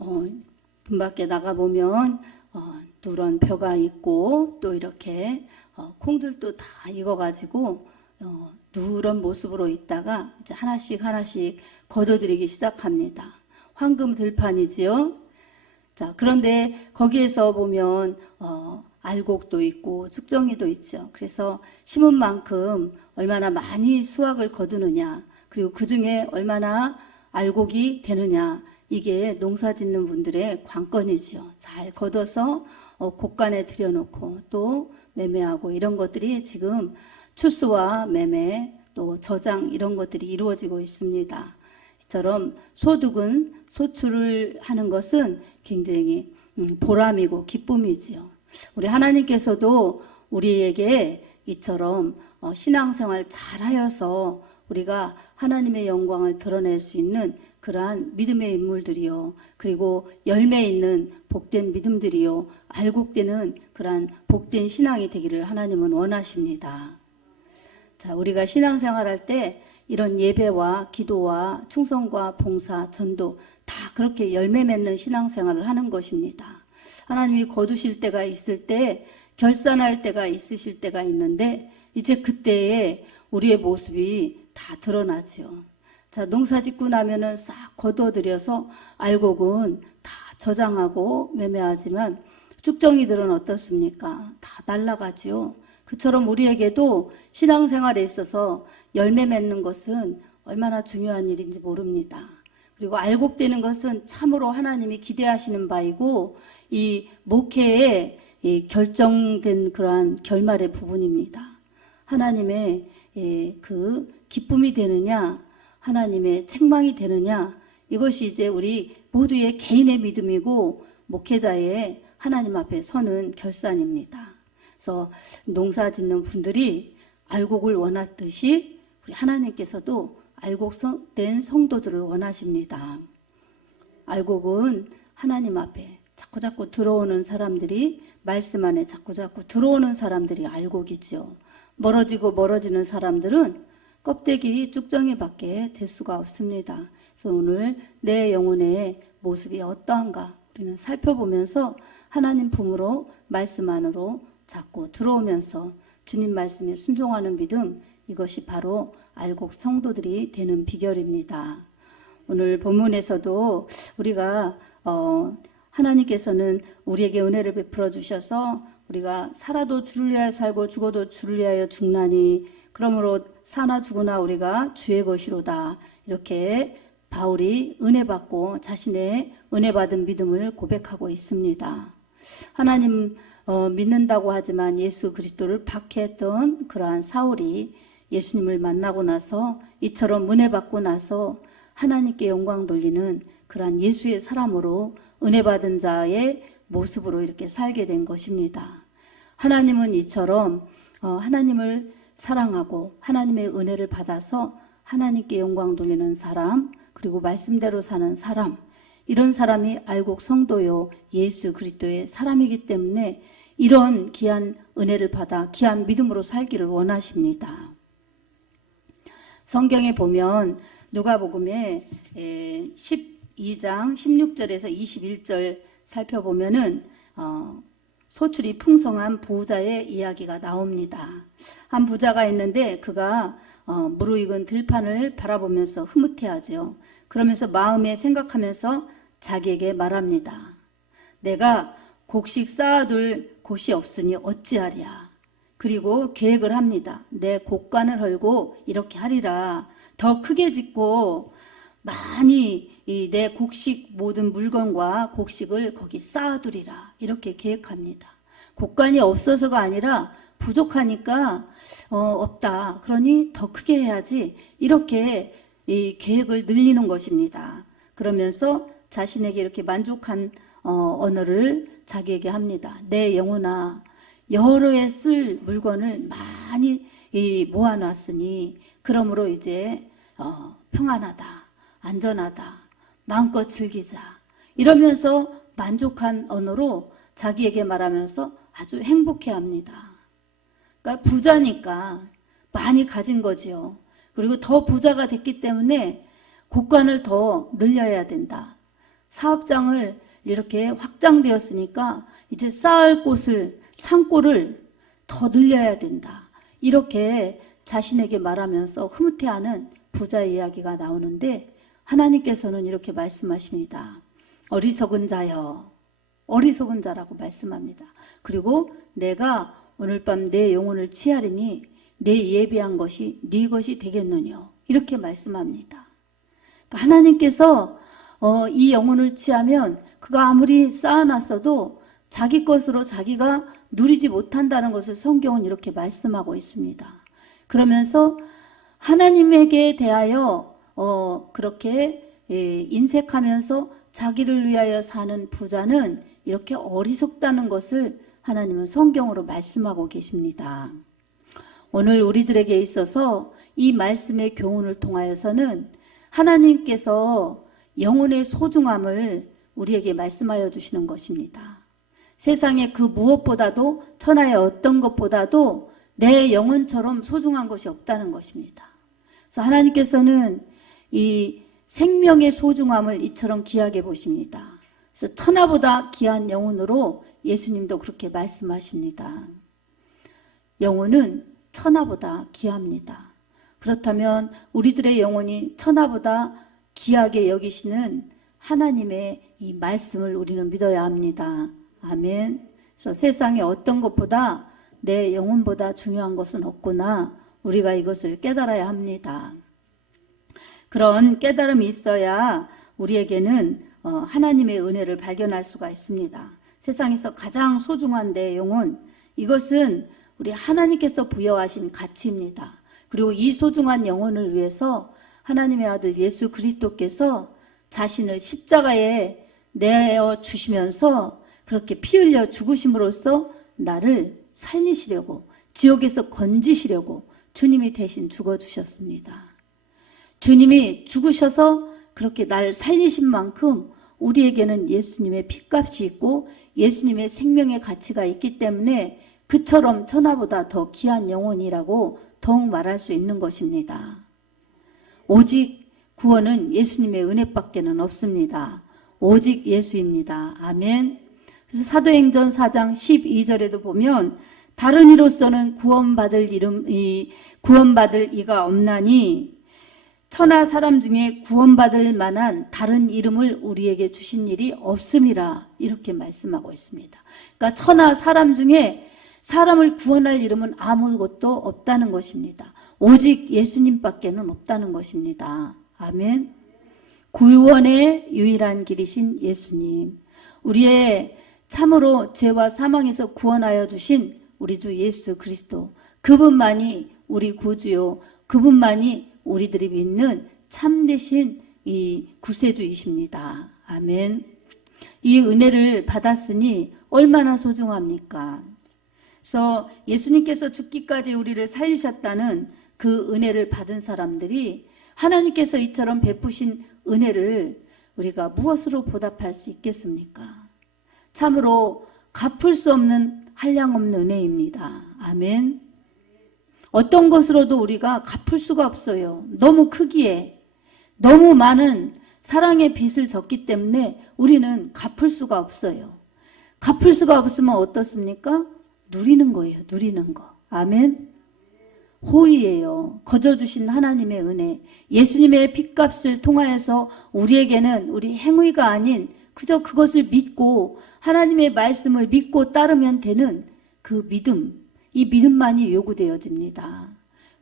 문 밖에 나가보면 누런 벼가 있고 또 이렇게 콩들도 다 익어가지고 누런 모습으로 있다가 이제 하나씩 하나씩 걷어들이기 시작합니다. 황금 들판이지요. 자, 그런데 거기에서 보면 알곡도 있고 쭉정이도 있죠. 그래서 심은 만큼 얼마나 많이 수확을 거두느냐, 그리고 그 중에 얼마나 알곡이 되느냐, 이게 농사 짓는 분들의 관건이지요. 잘 걷어서 곡간에 들여놓고 또 매매하고 이런 것들이 지금 추수와 매매 또 저장 이런 것들이 이루어지고 있습니다. 이처럼 소득은 소출을 하는 것은 굉장히 보람이고 기쁨이지요. 우리 하나님께서도 우리에게 이처럼 신앙생활 잘하여서 우리가 하나님의 영광을 드러낼 수 있는 그러한 믿음의 인물들이요, 그리고 열매 있는 복된 믿음들이요, 알곡되는 그러한 복된 신앙이 되기를 하나님은 원하십니다. 자, 우리가 신앙생활할 때 이런 예배와 기도와 충성과 봉사, 전도 다 그렇게 열매 맺는 신앙생활을 하는 것입니다. 하나님이 거두실 때가 있을 때, 결산할 때가 있으실 때가 있는데 이제 그때에 우리의 모습이 다 드러나죠. 자, 농사 짓고 나면은 싹 거둬들여서 알곡은 다 저장하고 매매하지만 쭉정이들은 어떻습니까? 다 날아가죠. 그처럼 우리에게도 신앙생활에 있어서 열매 맺는 것은 얼마나 중요한 일인지 모릅니다. 그리고 알곡되는 것은 참으로 하나님이 기대하시는 바이고 이 목회에 결정된 그러한 결말의 부분입니다. 하나님의 그 기쁨이 되느냐, 하나님의 책망이 되느냐, 이것이 이제 우리 모두의 개인의 믿음이고 목회자의 하나님 앞에 서는 결산입니다. 그래서 농사 짓는 분들이 알곡을 원하듯이 우리 하나님께서도 알곡된 성도들을 원하십니다. 알곡은 하나님 앞에 자꾸자꾸 들어오는 사람들이, 말씀 안에 자꾸자꾸 들어오는 사람들이 알곡이죠. 멀어지는 사람들은 껍데기 쭉정이밖에 될 수가 없습니다. 그래서 오늘 내 영혼의 모습이 어떠한가 우리는 살펴보면서 하나님 품으로, 말씀 안으로 자꾸 들어오면서 주님 말씀에 순종하는 믿음, 이것이 바로 알곡 성도들이 되는 비결입니다. 오늘 본문에서도 우리가 하나님께서는 우리에게 은혜를 베풀어 주셔서 우리가 살아도 주를 위하여 살고 죽어도 주를 위하여 죽나니 그러므로 사나 죽으나 우리가 주의 것이로다. 이렇게 바울이 은혜 받고 자신의 은혜 받은 믿음을 고백하고 있습니다. 하나님 믿는다고 하지만 예수 그리스도를 박해했던 그러한 사울이 예수님을 만나고 나서 이처럼 은혜 받고 나서 하나님께 영광 돌리는 그러한 예수의 사람으로 은혜 받은 자의 모습으로 이렇게 살게 된 것입니다. 하나님은 이처럼 하나님을 사랑하고 하나님의 은혜를 받아서 하나님께 영광 돌리는 사람, 그리고 말씀대로 사는 사람, 이런 사람이 알곡 성도요 예수 그리스도의 사람이기 때문에 이런 귀한 은혜를 받아 귀한 믿음으로 살기를 원하십니다. 성경에 보면 누가복음에 12장 16절에서 21절 살펴보면은 소출이 풍성한 부자의 이야기가 나옵니다. 한 부자가 있는데 그가 무르익은 들판을 바라보면서 흐뭇해하죠. 그러면서 마음에 생각하면서 자기에게 말합니다. 내가 곡식 쌓아둘 곳이 없으니 어찌하랴. 그리고 계획을 합니다. 내 곡간을 헐고 이렇게 하리라. 더 크게 짓고 많이 내 곡식 모든 물건과 곡식을 거기 쌓아두리라. 이렇게 계획합니다. 곡간이 없어서가 아니라 부족하니까 없다. 그러니 더 크게 해야지. 이렇게 이 계획을 늘리는 것입니다. 그러면서 자신에게 이렇게 만족한 언어를 자기에게 합니다. 내 영혼아, 여러 해 쓸 물건을 많이 모아놨으니 그러므로 이제 평안하다, 안전하다, 마음껏 즐기자. 이러면서 만족한 언어로 자기에게 말하면서 아주 행복해합니다. 그러니까 부자니까 많이 가진 거지요. 그리고 더 부자가 됐기 때문에 곡간을 더 늘려야 된다. 사업장을 이렇게 확장되었으니까 이제 쌓을 곳을, 창고를 더 늘려야 된다. 이렇게 자신에게 말하면서 흐뭇해하는 부자 이야기가 나오는데 하나님께서는 이렇게 말씀하십니다. 어리석은 자여, 어리석은 자라고 말씀합니다. 그리고 내가 오늘 밤 내 영혼을 취하리니 내 예비한 것이 네 것이 되겠느냐 이렇게 말씀합니다. 그러니까 하나님께서 이 영혼을 취하면 그가 아무리 쌓아놨어도 자기 것으로 자기가 누리지 못한다는 것을 성경은 이렇게 말씀하고 있습니다. 그러면서 하나님에게 대하여 그렇게 인색하면서 자기를 위하여 사는 부자는 이렇게 어리석다는 것을 하나님은 성경으로 말씀하고 계십니다. 오늘 우리들에게 있어서 이 말씀의 교훈을 통하여서는 하나님께서 영혼의 소중함을 우리에게 말씀하여 주시는 것입니다. 세상에 그 무엇보다도 천하의 어떤 것보다도 내 영혼처럼 소중한 것이 없다는 것입니다. 그래서 하나님께서는 이 생명의 소중함을 이처럼 귀하게 보십니다. 그래서 천하보다 귀한 영혼으로 예수님도 그렇게 말씀하십니다. 영혼은 천하보다 귀합니다. 그렇다면 우리들의 영혼이 천하보다 귀하게 여기시는 하나님의 이 말씀을 우리는 믿어야 합니다. 아멘. 그래서 세상에 어떤 것보다 내 영혼보다 중요한 것은 없구나. 우리가 이것을 깨달아야 합니다. 그런 깨달음이 있어야 우리에게는 하나님의 은혜를 발견할 수가 있습니다. 세상에서 가장 소중한 내 영혼, 이것은 우리 하나님께서 부여하신 가치입니다. 그리고 이 소중한 영혼을 위해서 하나님의 아들 예수 그리스도께서 자신을 십자가에 내어 주시면서 그렇게 피 흘려 죽으심으로써 나를 살리시려고, 지옥에서 건지시려고 주님이 대신 죽어주셨습니다. 주님이 죽으셔서 그렇게 나를 살리신 만큼 우리에게는 예수님의 핏값이 있고 예수님의 생명의 가치가 있기 때문에 그처럼 천하보다 더 귀한 영혼이라고 더욱 말할 수 있는 것입니다. 오직 구원은 예수님의 은혜밖에는 없습니다. 오직 예수입니다. 아멘. 그래서 사도행전 4장 12절에도 보면 다른 이로서는 구원받을 이가 없나니 천하 사람 중에 구원받을 만한 다른 이름을 우리에게 주신 일이 없음이라 이렇게 말씀하고 있습니다. 그러니까 천하 사람 중에 사람을 구원할 이름은 아무것도 없다는 것입니다. 오직 예수님밖에는 없다는 것입니다. 아멘. 구원의 유일한 길이신 예수님, 우리의 참으로 죄와 사망에서 구원하여 주신 우리 주 예수 그리스도, 그분만이 우리 구주요, 그분만이 우리들이 믿는 참되신 이 구세주이십니다. 아멘. 이 은혜를 받았으니 얼마나 소중합니까? 그래서 예수님께서 죽기까지 우리를 살리셨다는 그 은혜를 받은 사람들이 하나님께서 이처럼 베푸신 은혜를 우리가 무엇으로 보답할 수 있겠습니까? 참으로 갚을 수 없는 한량없는 은혜입니다. 아멘. 어떤 것으로도 우리가 갚을 수가 없어요. 너무 크기에, 너무 많은 사랑의 빚을 졌기 때문에 우리는 갚을 수가 없어요. 갚을 수가 없으면 어떻습니까? 누리는 거예요. 누리는 거. 아멘. 호의예요. 거저주신 하나님의 은혜, 예수님의 핏값을 통하여서 우리에게는 우리 행위가 아닌 그저 그것을 믿고 하나님의 말씀을 믿고 따르면 되는 그 믿음, 이 믿음만이 요구되어집니다.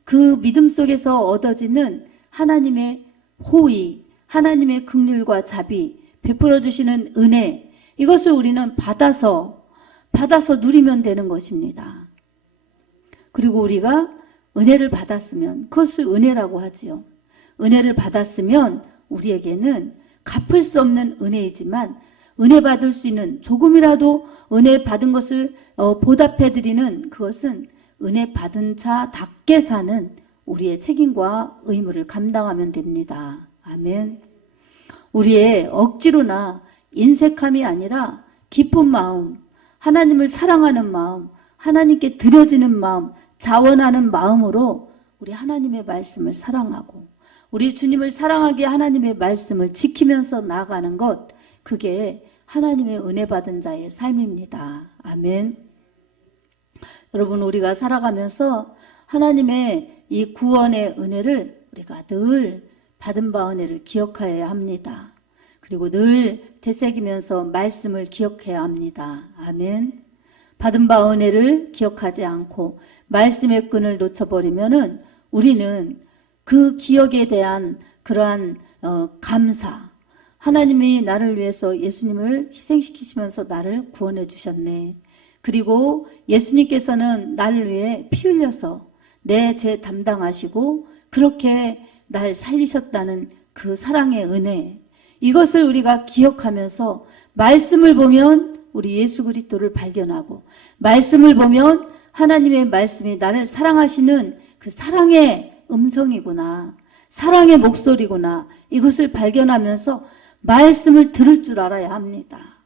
그 믿음 속에서 얻어지는 하나님의 호의, 하나님의 긍휼과 자비, 베풀어 주시는 은혜, 이것을 우리는 받아서 누리면 되는 것입니다. 그리고 우리가 은혜를 받았으면 그것을 은혜라고 하지요. 은혜를 받았으면 우리에게는 갚을 수 없는 은혜이지만 은혜 받을 수 있는 조금이라도 은혜 받은 것을 보답해드리는 그것은 은혜 받은 자답게 사는 우리의 책임과 의무를 감당하면 됩니다. 아멘. 우리의 억지로나 인색함이 아니라 기쁜 마음, 하나님을 사랑하는 마음, 하나님께 드려지는 마음, 자원하는 마음으로 우리 하나님의 말씀을 사랑하고 우리 주님을 사랑하게 하나님의 말씀을 지키면서 나아가는 것, 그게 하나님의 은혜 받은 자의 삶입니다. 아멘. 여러분, 우리가 살아가면서 하나님의 이 구원의 은혜를 우리가 늘 받은 바 은혜를 기억하여야 합니다. 그리고 늘 되새기면서 말씀을 기억해야 합니다. 아멘. 받은 바 은혜를 기억하지 않고 말씀의 끈을 놓쳐버리면은 우리는 그 기억에 대한 그러한 감사, 하나님이 나를 위해서 예수님을 희생시키시면서 나를 구원해 주셨네. 그리고 예수님께서는 나를 위해 피 흘려서 내 죄 담당하시고 그렇게 날 살리셨다는 그 사랑의 은혜, 이것을 우리가 기억하면서 말씀을 보면 우리 예수 그리스도를 발견하고, 말씀을 보면 하나님의 말씀이 나를 사랑하시는 그 사랑의 음성이구나, 사랑의 목소리구나, 이것을 발견하면서 말씀을 들을 줄 알아야 합니다.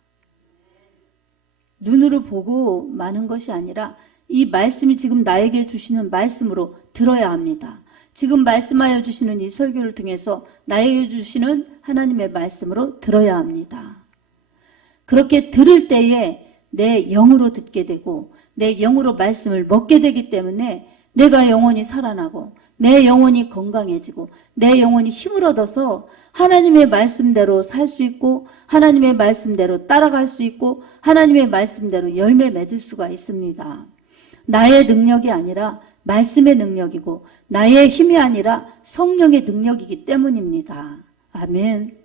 눈으로 보고 마는 것이 아니라 이 말씀이 지금 나에게 주시는 말씀으로 들어야 합니다. 지금 말씀하여 주시는 이 설교를 통해서 나에게 주시는 하나님의 말씀으로 들어야 합니다. 그렇게 들을 때에 내 영으로 듣게 되고 내 영으로 말씀을 먹게 되기 때문에 내가 영혼이 살아나고 내 영혼이 건강해지고 내 영혼이 힘을 얻어서 하나님의 말씀대로 살 수 있고 하나님의 말씀대로 따라갈 수 있고 하나님의 말씀대로 열매 맺을 수가 있습니다. 나의 능력이 아니라 말씀의 능력이고 나의 힘이 아니라 성령의 능력이기 때문입니다. 아멘.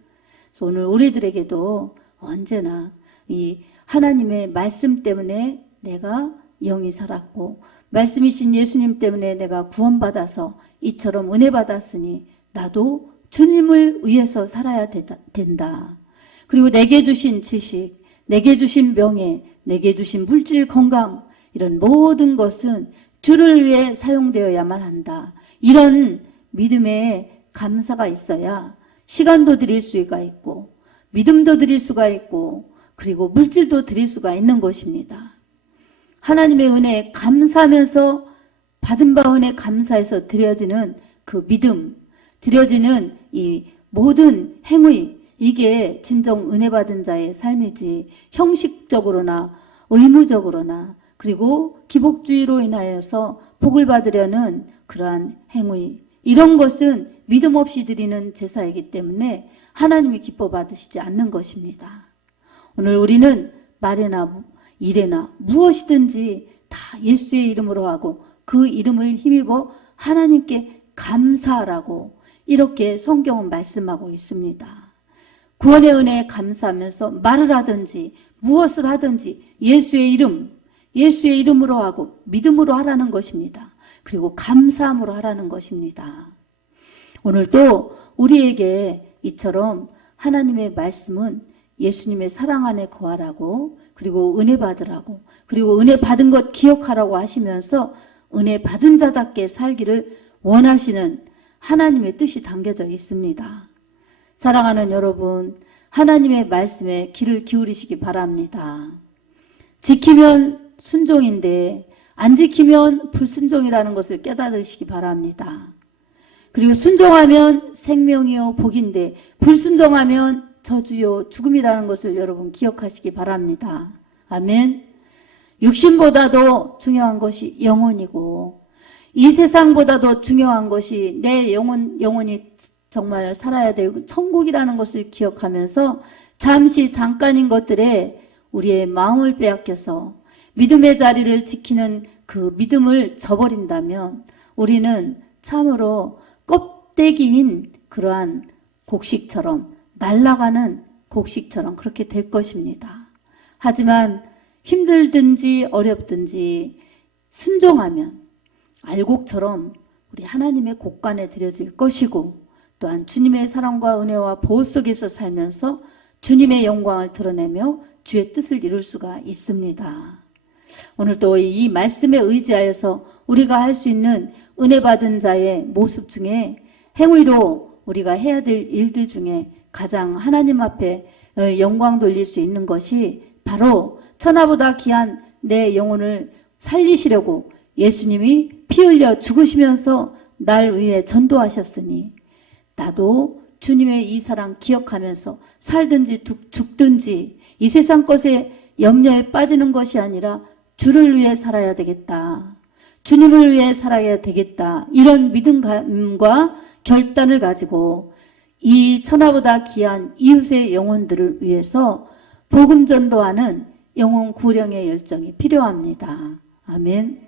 그래서 오늘 우리들에게도 언제나 이 하나님의 말씀 때문에 내가 영이 살았고 말씀이신 예수님 때문에 내가 구원받아서 이처럼 은혜 받았으니 나도 주님을 위해서 살아야 된다. 그리고 내게 주신 지식, 내게 주신 명예, 내게 주신 물질 건강, 이런 모든 것은 주를 위해 사용되어야만 한다. 이런 믿음의 감사가 있어야 시간도 드릴 수가 있고 믿음도 드릴 수가 있고 그리고 물질도 드릴 수가 있는 것입니다. 하나님의 은혜에 감사하면서 받은 바 은혜 감사해서 드려지는 그 믿음, 드려지는 이 모든 행위, 이게 진정 은혜 받은 자의 삶이지 형식적으로나 의무적으로나 그리고 기복주의로 인하여서 복을 받으려는 그러한 행위, 이런 것은 믿음 없이 드리는 제사이기 때문에 하나님이 기뻐 받으시지 않는 것입니다. 오늘 우리는 말이나 일에나 무엇이든지 다 예수의 이름으로 하고 그 이름을 힘입어 하나님께 감사하라고 이렇게 성경은 말씀하고 있습니다. 구원의 은혜에 감사하면서 말을 하든지 무엇을 하든지 예수의 이름으로 하고 믿음으로 하라는 것입니다. 그리고 감사함으로 하라는 것입니다. 오늘도 우리에게 이처럼 하나님의 말씀은 예수님의 사랑 안에 거하라고 그리고 은혜 받으라고 그리고 은혜 받은 것 기억하라고 하시면서 은혜 받은 자답게 살기를 원하시는 하나님의 뜻이 담겨져 있습니다. 사랑하는 여러분, 하나님의 말씀에 귀를 기울이시기 바랍니다. 지키면 순종인데 안 지키면 불순종이라는 것을 깨달으시기 바랍니다. 그리고 순종하면 생명이요 복인데 불순종하면 저주요 죽음이라는 것을 여러분 기억하시기 바랍니다. 아멘. 육신보다도 중요한 것이 영혼이고 이 세상보다도 중요한 것이 내 영혼이 정말 살아야 되고 천국이라는 것을 기억하면서 잠깐인 것들에 우리의 마음을 빼앗겨서 믿음의 자리를 지키는 그 믿음을 저버린다면 우리는 참으로 껍데기인 그러한 곡식처럼 날아가는 곡식처럼 그렇게 될 것입니다. 하지만 힘들든지 어렵든지 순종하면 알곡처럼 우리 하나님의 곳간에 들여질 것이고 또한 주님의 사랑과 은혜와 보호 속에서 살면서 주님의 영광을 드러내며 주의 뜻을 이룰 수가 있습니다. 오늘 또 이 말씀에 의지하여서 우리가 할 수 있는 은혜 받은 자의 모습 중에 행위로 우리가 해야 될 일들 중에 가장 하나님 앞에 영광 돌릴 수 있는 것이 바로 천하보다 귀한 내 영혼을 살리시려고 예수님이 피 흘려 죽으시면서 날 위해 전도하셨으니 나도 주님의 이 사랑 기억하면서 살든지 죽든지 이 세상 것에 염려에 빠지는 것이 아니라 주를 위해 살아야 되겠다. 주님을 위해 살아야 되겠다. 이런 믿음과 결단을 가지고 이 천하보다 귀한 이웃의 영혼들을 위해서 복음 전도하는 영혼 구령의 열정이 필요합니다. 아멘.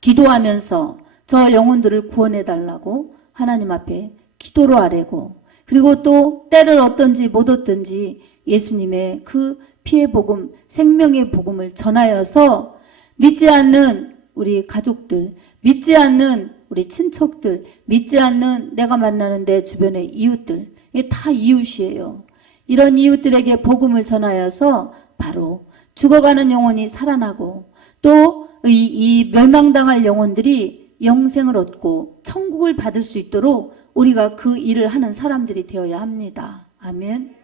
기도하면서 저 영혼들을 구원해 달라고 하나님 앞에 기도로 아뢰고, 그리고 또 때를 얻든지 못 얻든지 예수님의 그 피의 복음, 생명의 복음을 전하여서 믿지 않는 우리 가족들, 믿지 않는 우리 친척들, 믿지 않는 내가 만나는 내 주변의 이웃들, 이게 다 이웃이에요. 이런 이웃들에게 복음을 전하여서 바로 죽어가는 영혼이 살아나고, 또 이 멸망당할 영혼들이 영생을 얻고 천국을 받을 수 있도록 우리가 그 일을 하는 사람들이 되어야 합니다. 아멘.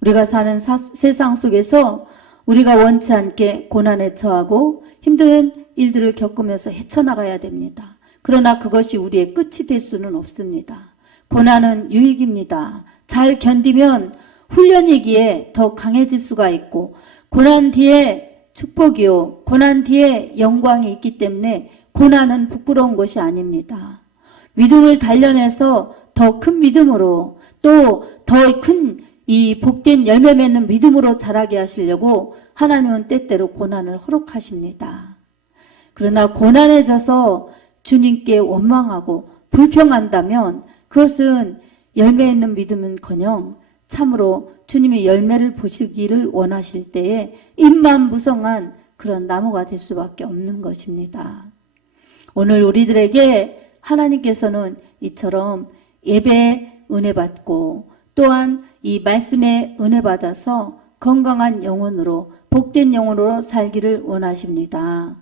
우리가 사는 세상 속에서 우리가 원치 않게 고난에 처하고 힘든 일들을 겪으면서 헤쳐나가야 됩니다. 그러나 그것이 우리의 끝이 될 수는 없습니다. 고난은 유익입니다. 잘 견디면 훈련이기에 더 강해질 수가 있고, 고난 뒤에 축복이요, 고난 뒤에 영광이 있기 때문에 고난은 부끄러운 것이 아닙니다. 믿음을 단련해서 더 큰 믿음으로, 또 더 큰 이 복된 열매 맺는 믿음으로 자라게 하시려고 하나님은 때때로 고난을 허락하십니다. 그러나 고난에 져서 주님께 원망하고 불평한다면 그것은 열매 있는 믿음은커녕 참으로 주님의 열매를 보시기를 원하실 때에 입만 무성한 그런 나무가 될 수밖에 없는 것입니다. 오늘 우리들에게 하나님께서는 이처럼 예배에 은혜 받고, 또한 이 말씀에 은혜 받아서 건강한 영혼으로, 복된 영혼으로 살기를 원하십니다.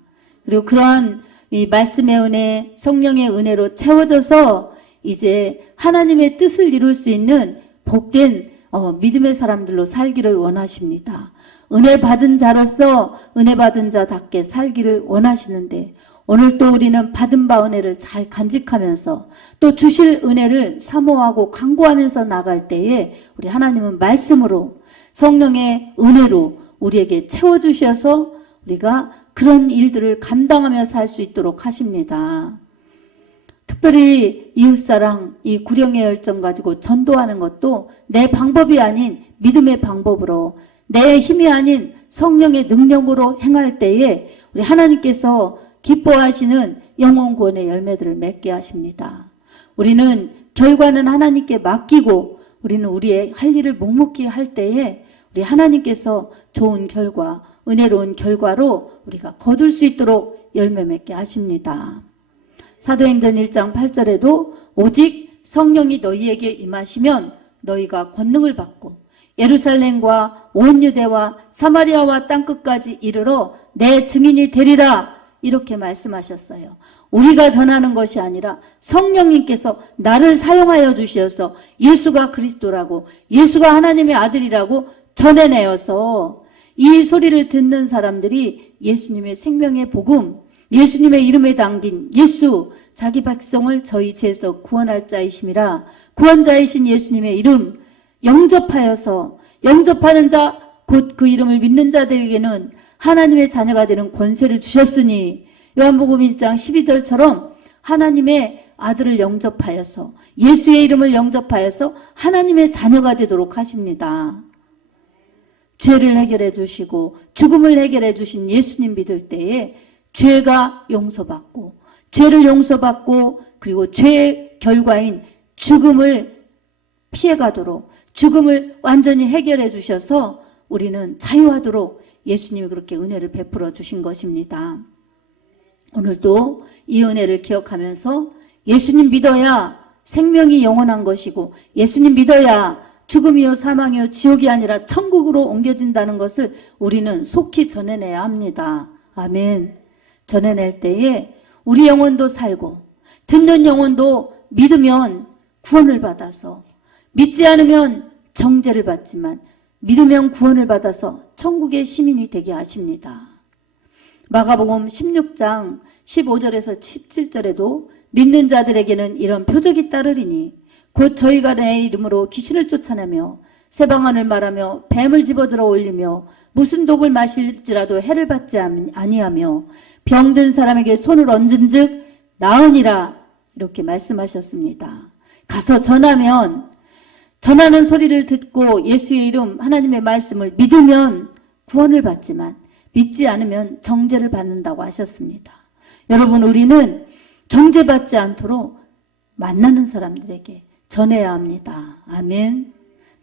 그리고 그러한 이 말씀의 은혜, 성령의 은혜로 채워져서 이제 하나님의 뜻을 이룰 수 있는 복된 믿음의 사람들로 살기를 원하십니다. 은혜 받은 자로서 은혜 받은 자답게 살기를 원하시는데, 오늘 또 우리는 받은 바 은혜를 잘 간직하면서 또 주실 은혜를 사모하고 간구하면서 나갈 때에 우리 하나님은 말씀으로, 성령의 은혜로 우리에게 채워주셔서 우리가 그런 일들을 감당하며 살 수 있도록 하십니다. 특별히 이웃사랑, 이 구령의 열정 가지고 전도하는 것도 내 방법이 아닌 믿음의 방법으로, 내 힘이 아닌 성령의 능력으로 행할 때에 우리 하나님께서 기뻐하시는 영혼 구원의 열매들을 맺게 하십니다. 우리는 결과는 하나님께 맡기고 우리는 우리의 할 일을 묵묵히 할 때에 우리 하나님께서 좋은 결과, 은혜로운 결과로 우리가 거둘 수 있도록 열매 맺게 하십니다. 사도행전 1장 8절에도 오직 성령이 너희에게 임하시면 너희가 권능을 받고 예루살렘과 온 유대와 사마리아와 땅끝까지 이르러 내 증인이 되리라, 이렇게 말씀하셨어요. 우리가 전하는 것이 아니라 성령님께서 나를 사용하여 주셔서 예수가 그리스도라고, 예수가 하나님의 아들이라고 전해내어서 이 소리를 듣는 사람들이 예수님의 생명의 복음, 예수님의 이름에 담긴 예수, 자기 백성을 저희 죄에서 구원할 자이심이라, 구원자이신 예수님의 이름 영접하여서, 영접하는 자 곧 그 이름을 믿는 자들에게는 하나님의 자녀가 되는 권세를 주셨으니, 요한복음 1장 12절처럼 하나님의 아들을 영접하여서, 예수의 이름을 영접하여서 하나님의 자녀가 되도록 하십니다. 죄를 해결해 주시고 죽음을 해결해 주신 예수님 믿을 때에 죄가 용서받고, 죄를 용서받고, 그리고 죄의 결과인 죽음을 피해가도록, 죽음을 완전히 해결해 주셔서 우리는 자유하도록 예수님이 그렇게 은혜를 베풀어 주신 것입니다. 오늘도 이 은혜를 기억하면서 예수님 믿어야 생명이 영원한 것이고, 예수님 믿어야 죽음이요 사망이요 지옥이 아니라 천국으로 옮겨진다는 것을 우리는 속히 전해내야 합니다. 아멘. 전해낼 때에 우리 영혼도 살고, 듣는 영혼도 믿으면 구원을 받아서, 믿지 않으면 정죄를 받지만 믿으면 구원을 받아서 천국의 시민이 되게 하십니다. 마가복음 16장 15절에서 17절에도 믿는 자들에게는 이런 표적이 따르리니 곧 저희가 내 이름으로 귀신을 쫓아내며 새방언을 말하며 뱀을 집어들어 올리며 무슨 독을 마실지라도 해를 받지 아니하며 병든 사람에게 손을 얹은 즉 나으니라 이렇게 말씀하셨습니다. 가서 전하는 소리를 듣고 예수의 이름 하나님의 말씀을 믿으면 구원을 받지만 믿지 않으면 정죄를 받는다고 하셨습니다. 여러분, 우리는 정죄받지 않도록 만나는 사람들에게 전해야 합니다. 아멘.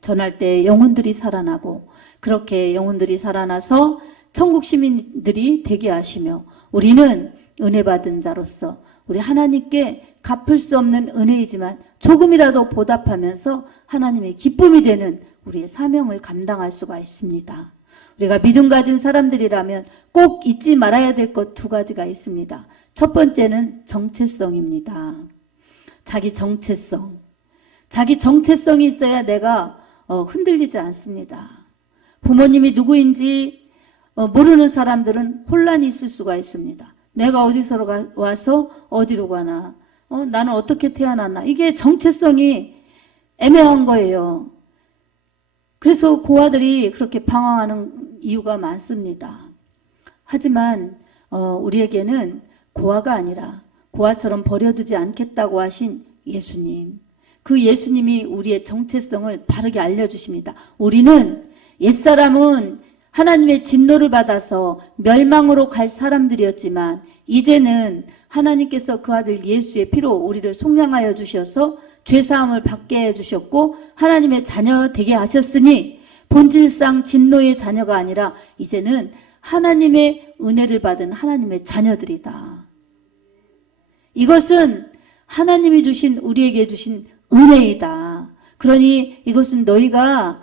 전할 때 영혼들이 살아나고 그렇게 영혼들이 살아나서 천국 시민들이 되게 하시며 우리는 은혜 받은 자로서 우리 하나님께 갚을 수 없는 은혜이지만 조금이라도 보답하면서 하나님의 기쁨이 되는 우리의 사명을 감당할 수가 있습니다. 우리가 믿음 가진 사람들이라면 꼭 잊지 말아야 될 것 두 가지가 있습니다. 첫 번째는 정체성입니다. 자기 정체성이 있어야 내가 흔들리지 않습니다. 부모님이 누구인지 모르는 사람들은 혼란이 있을 수가 있습니다. 내가 어디서 와서 어디로 가나, 나는 어떻게 태어났나, 이게 정체성이 애매한 거예요. 그래서 고아들이 그렇게 방황하는 이유가 많습니다. 하지만 우리에게는 고아가 아니라 고아처럼 버려두지 않겠다고 하신 예수님, 그 예수님이 우리의 정체성을 바르게 알려주십니다. 우리는 옛사람은 하나님의 진노를 받아서 멸망으로 갈 사람들이었지만 이제는 하나님께서 그 아들 예수의 피로 우리를 속량하여 주셔서 죄사함을 받게 해주셨고 하나님의 자녀 되게 하셨으니 본질상 진노의 자녀가 아니라 이제는 하나님의 은혜를 받은 하나님의 자녀들이다. 이것은 하나님이 주신 우리에게 주신 은혜이다. 그러니 이것은 너희가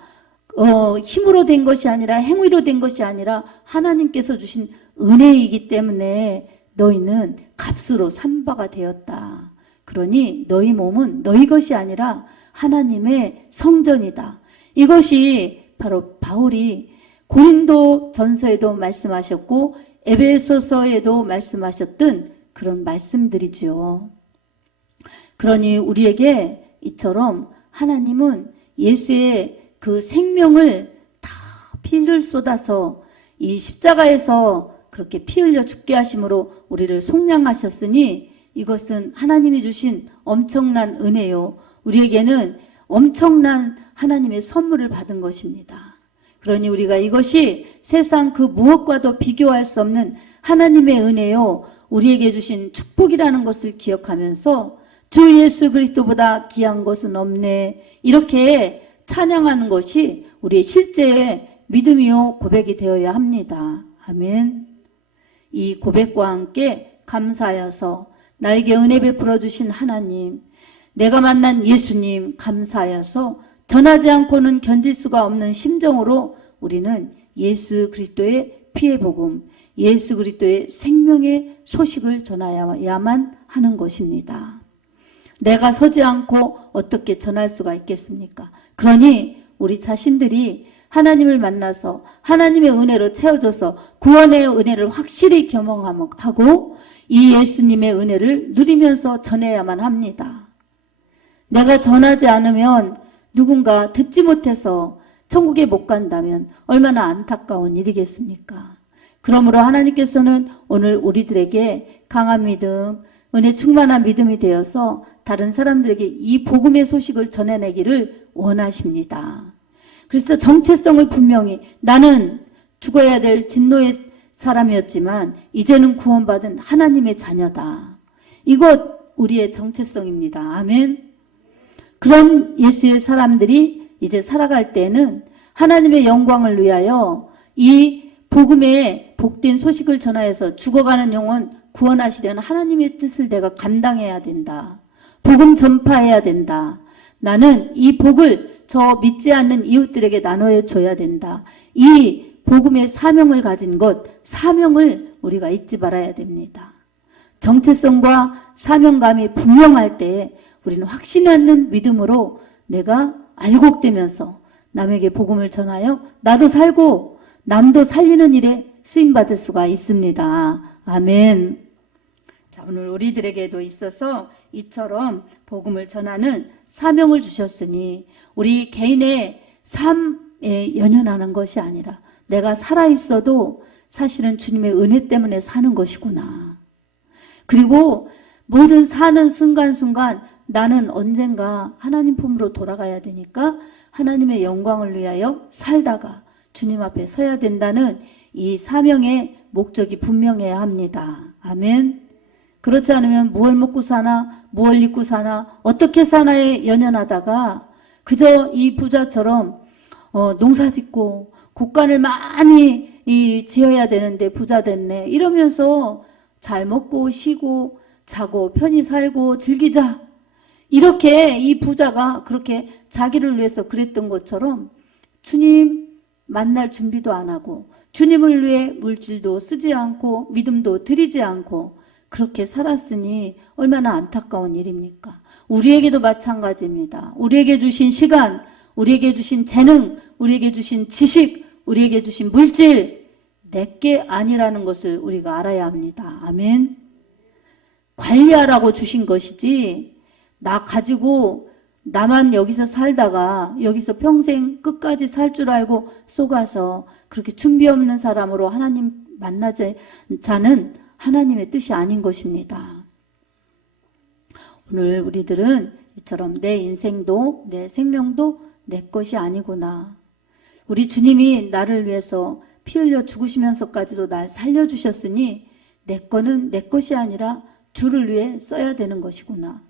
힘으로 된 것이 아니라 행위로 된 것이 아니라 하나님께서 주신 은혜이기 때문에 너희는 값으로 산 바가 되었다. 그러니 너희 몸은 너희 것이 아니라 하나님의 성전이다. 이것이 바로 바울이 고린도 전서에도 말씀하셨고 에베소서에도 말씀하셨던 그런 말씀들이지요. 그러니 우리에게 이처럼 하나님은 예수의 그 생명을 다 피를 쏟아서 이 십자가에서 그렇게 피 흘려 죽게 하심으로 우리를 속량하셨으니 이것은 하나님이 주신 엄청난 은혜요. 우리에게는 엄청난 하나님의 선물을 받은 것입니다. 그러니 우리가 이것이 세상 그 무엇과도 비교할 수 없는 하나님의 은혜요. 우리에게 주신 축복이라는 것을 기억하면서 주 예수 그리스도보다 귀한 것은 없네. 이렇게 찬양하는 것이 우리의 실제의 믿음이요 고백이 되어야 합니다. 아멘. 이 고백과 함께 감사하여서 나에게 은혜 베풀어 주신 하나님, 내가 만난 예수님 감사하여서 전하지 않고는 견딜 수가 없는 심정으로 우리는 예수 그리스도의 피의 복음, 예수 그리스도의 생명의 소식을 전하야만 하는 것입니다. 내가 서지 않고 어떻게 전할 수가 있겠습니까? 그러니 우리 자신들이 하나님을 만나서 하나님의 은혜로 채워져서 구원의 은혜를 확실히 경험하고 이 예수님의 은혜를 누리면서 전해야만 합니다. 내가 전하지 않으면 누군가 듣지 못해서 천국에 못 간다면 얼마나 안타까운 일이겠습니까? 그러므로 하나님께서는 오늘 우리들에게 강한 믿음, 은혜 충만한 믿음이 되어서 다른 사람들에게 이 복음의 소식을 전해내기를 원하십니다. 그래서 정체성을 분명히 나는 죽어야 될 진노의 사람이었지만 이제는 구원받은 하나님의 자녀다. 이것 우리의 정체성입니다. 아멘. 그런 예수의 사람들이 이제 살아갈 때는 하나님의 영광을 위하여 이 복음의 복된 소식을 전하여서 죽어가는 영혼 구원하시려는 하나님의 뜻을 내가 감당해야 된다. 복음 전파해야 된다. 나는 이 복을 저 믿지 않는 이웃들에게 나눠 줘야 된다. 이 복음의 사명을 가진 것, 사명을 우리가 잊지 말아야 됩니다. 정체성과 사명감이 분명할 때 우리는 확신하는 믿음으로 내가 알곡되면서 남에게 복음을 전하여 나도 살고 남도 살리는 일에 쓰임받을 수가 있습니다. 아멘. 자, 오늘 우리들에게도 있어서 이처럼 복음을 전하는 사명을 주셨으니 우리 개인의 삶에 연연하는 것이 아니라 내가 살아있어도 사실은 주님의 은혜 때문에 사는 것이구나. 그리고 모든 사는 순간순간 나는 언젠가 하나님 품으로 돌아가야 되니까 하나님의 영광을 위하여 살다가 주님 앞에 서야 된다는 이 사명의 목적이 분명해야 합니다. 아멘. 그렇지 않으면 무얼 먹고 사나 무얼 입고 사나 어떻게 사나에 연연하다가 그저 이 부자처럼 농사 짓고 곡간을 많이 지어야 되는데 부자 됐네 이러면서 잘 먹고 쉬고 자고 편히 살고 즐기자 이렇게 이 부자가 그렇게 자기를 위해서 그랬던 것처럼 주님 만날 준비도 안 하고 주님을 위해 물질도 쓰지 않고 믿음도 드리지 않고 그렇게 살았으니 얼마나 안타까운 일입니까? 우리에게도 마찬가지입니다. 우리에게 주신 시간, 우리에게 주신 재능, 우리에게 주신 지식, 우리에게 주신 물질 내게 아니라는 것을 우리가 알아야 합니다. 아멘. 관리하라고 주신 것이지 나 가지고 나만 여기서 살다가 여기서 평생 끝까지 살 줄 알고 속아서 그렇게 준비 없는 사람으로 하나님 만나자는 하나님의 뜻이 아닌 것입니다. 오늘 우리들은 이처럼 내 인생도 내 생명도 내 것이 아니구나. 우리 주님이 나를 위해서 피 흘려 죽으시면서까지도 날 살려주셨으니 내 거는 내 것이 아니라 주를 위해 써야 되는 것이구나.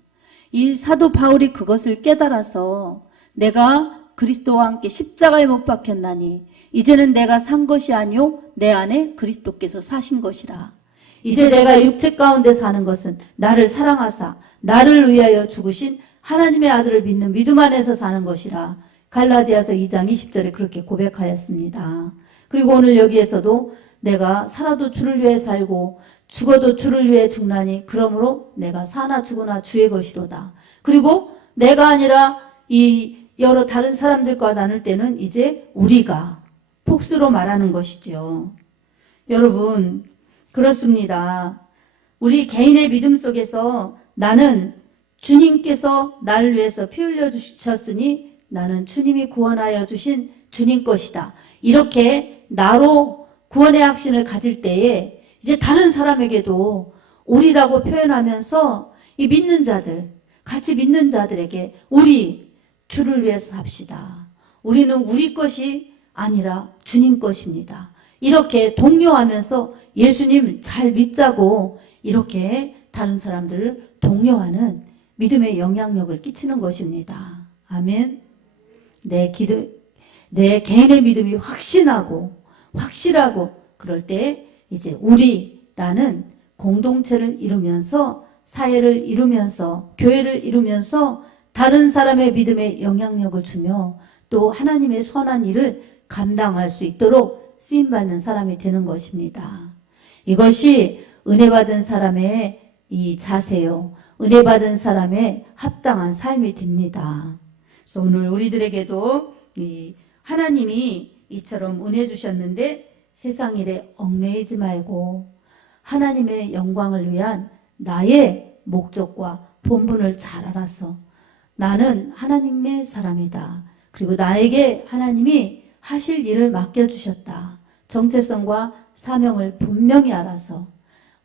이 사도 바울이 그것을 깨달아서 내가 그리스도와 함께 십자가에 못 박혔나니 이제는 내가 산 것이 아니요 내 안에 그리스도께서 사신 것이라. 이제 내가 육체 가운데 사는 것은 나를 사랑하사 나를 위하여 죽으신 하나님의 아들을 믿는 믿음 안에서 사는 것이라. 갈라디아서 2장 20절에 그렇게 고백하였습니다. 그리고 오늘 여기에서도 내가 살아도 주를 위해 살고 죽어도 주를 위해 죽나니 그러므로 내가 사나 죽으나 주의 것이로다. 그리고 내가 아니라 이 여러 다른 사람들과 나눌 때는 이제 우리가 복수로 말하는 것이죠. 여러분 그렇습니다. 우리 개인의 믿음 속에서 나는 주님께서 나를 위해서 피 흘려 주셨으니 나는 주님이 구원하여 주신 주님 것이다. 이렇게 나로 구원의 확신을 가질 때에 이제 다른 사람에게도 우리라고 표현하면서 이 믿는 자들, 같이 믿는 자들에게 우리 주를 위해서 삽시다. 우리는 우리 것이 아니라 주님 것입니다. 이렇게 독려하면서 예수님 잘 믿자고 이렇게 다른 사람들을 독려하는 믿음의 영향력을 끼치는 것입니다. 아멘. 내 개인의 믿음이 확실하고 그럴 때 이제 우리라는 공동체를 이루면서 사회를 이루면서 교회를 이루면서 다른 사람의 믿음에 영향력을 주며 또 하나님의 선한 일을 감당할 수 있도록 쓰임받는 사람이 되는 것입니다. 이것이 은혜 받은 사람의 이 자세요. 은혜 받은 사람의 합당한 삶이 됩니다. 그래서 오늘 우리들에게도 이 하나님이 이처럼 은혜 주셨는데 세상 일에 얽매이지 말고 하나님의 영광을 위한 나의 목적과 본분을 잘 알아서 나는 하나님의 사람이다. 그리고 나에게 하나님이 하실 일을 맡겨주셨다. 정체성과 사명을 분명히 알아서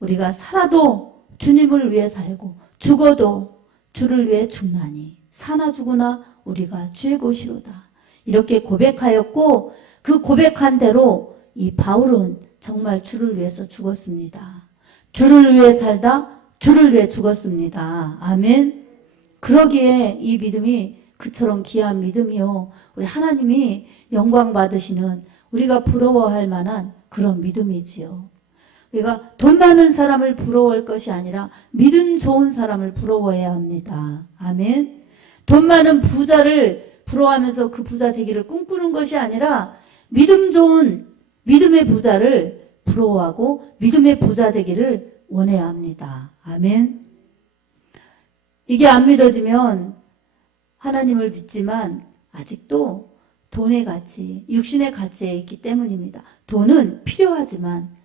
우리가 살아도 주님을 위해 살고 죽어도 주를 위해 죽나니 사나 죽으나 우리가 주의 것이로다. 이렇게 고백하였고 그 고백한 대로 이 바울은 정말 주를 위해서 죽었습니다. 주를 위해 살다 주를 위해 죽었습니다. 아멘. 그러기에 이 믿음이 그처럼 귀한 믿음이요. 우리 하나님이 영광 받으시는 우리가 부러워할 만한 그런 믿음이지요. 우리가 돈 많은 사람을 부러워할 것이 아니라 믿음 좋은 사람을 부러워해야 합니다. 아멘. 돈 많은 부자를 부러워하면서 그 부자 되기를 꿈꾸는 것이 아니라 믿음 좋은 믿음의 부자를 부러워하고 믿음의 부자 되기를 원해야 합니다. 아멘. 이게 안 믿어지면 하나님을 믿지만 아직도 돈의 가치, 육신의 가치에 있기 때문입니다. 돈은 필요하지만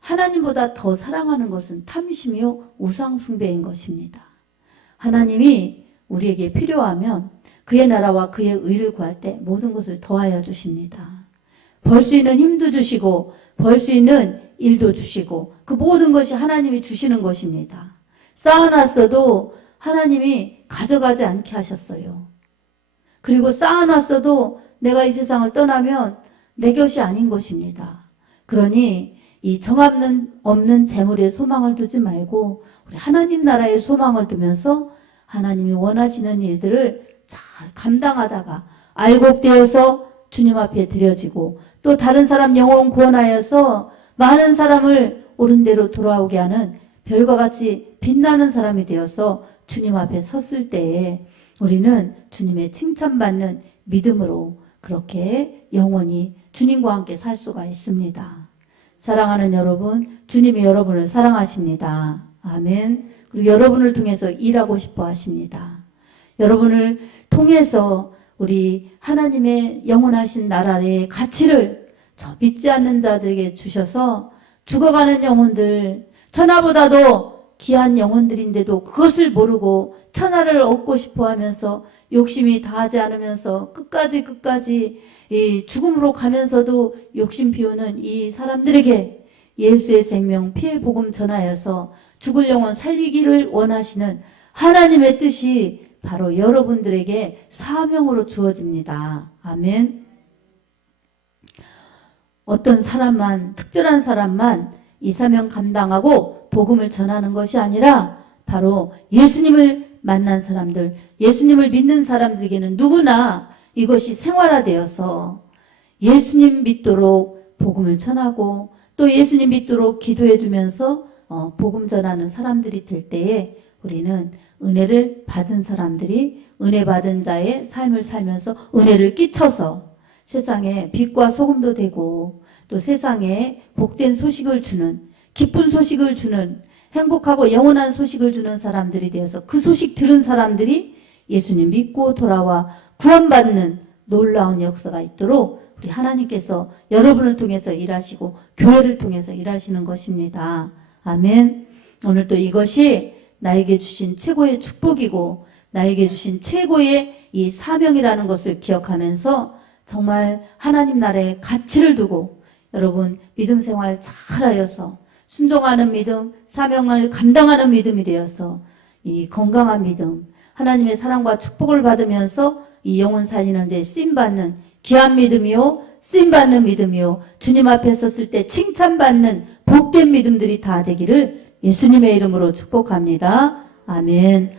하나님보다 더 사랑하는 것은 탐심이요 우상숭배인 것입니다. 하나님이 우리에게 필요하면 그의 나라와 그의 의를 구할 때 모든 것을 더하여 주십니다. 벌 수 있는 힘도 주시고 벌 수 있는 일도 주시고 그 모든 것이 하나님이 주시는 것입니다. 쌓아놨어도 하나님이 가져가지 않게 하셨어요. 그리고 쌓아놨어도 내가 이 세상을 떠나면 내 것이 아닌 것입니다. 그러니 이 정없는 재물에 소망을 두지 말고 우리 하나님 나라에 소망을 두면서 하나님이 원하시는 일들을 잘 감당하다가 알곡되어서 주님 앞에 드려지고 또 다른 사람 영혼 구원하여서 많은 사람을 옳은 대로 돌아오게 하는 별과 같이 빛나는 사람이 되어서 주님 앞에 섰을 때에 우리는 주님의 칭찬받는 믿음으로 그렇게 영원히 주님과 함께 살 수가 있습니다. 사랑하는 여러분, 주님이 여러분을 사랑하십니다. 아멘. 그리고 여러분을 통해서 일하고 싶어 하십니다. 여러분을 통해서 우리 하나님의 영원하신 나라의 가치를 저 믿지 않는 자들에게 주셔서 죽어가는 영혼들, 천하보다도 귀한 영혼들인데도 그것을 모르고 천하를 얻고 싶어 하면서 욕심이 다하지 않으면서 끝까지 이 죽음으로 가면서도 욕심 피우는 이 사람들에게 예수의 생명 피의 복음 전하여서 죽을 영혼 살리기를 원하시는 하나님의 뜻이 바로 여러분들에게 사명으로 주어집니다. 아멘. 어떤 사람만, 특별한 사람만 이 사명 감당하고 복음을 전하는 것이 아니라 바로 예수님을 만난 사람들, 예수님을 믿는 사람들에게는 누구나 이것이 생활화되어서 예수님 믿도록 복음을 전하고 또 예수님 믿도록 기도해 주면서 복음 전하는 사람들이 될 때에 우리는 은혜를 받은 사람들이 은혜 받은 자의 삶을 살면서 은혜를 끼쳐서 세상에 빛과 소금도 되고 또 세상에 복된 소식을 주는 기쁜 소식을 주는 행복하고 영원한 소식을 주는 사람들이 되어서 그 소식 들은 사람들이 예수님 믿고 돌아와 구원받는 놀라운 역사가 있도록 우리 하나님께서 여러분을 통해서 일하시고 교회를 통해서 일하시는 것입니다. 아멘. 오늘 또 이것이 나에게 주신 최고의 축복이고 나에게 주신 최고의 이 사명이라는 것을 기억하면서 정말 하나님 나라의 가치를 두고 여러분 믿음 생활 잘하여서 순종하는 믿음, 사명을 감당하는 믿음이 되어서 이 건강한 믿음, 하나님의 사랑과 축복을 받으면서 이 영혼 살리는 데 쓰임받는 귀한 믿음이요, 쓰임받는 믿음이요, 주님 앞에 섰을 때 칭찬받는 복된 믿음들이 다 되기를 예수님의 이름으로 축복합니다. 아멘.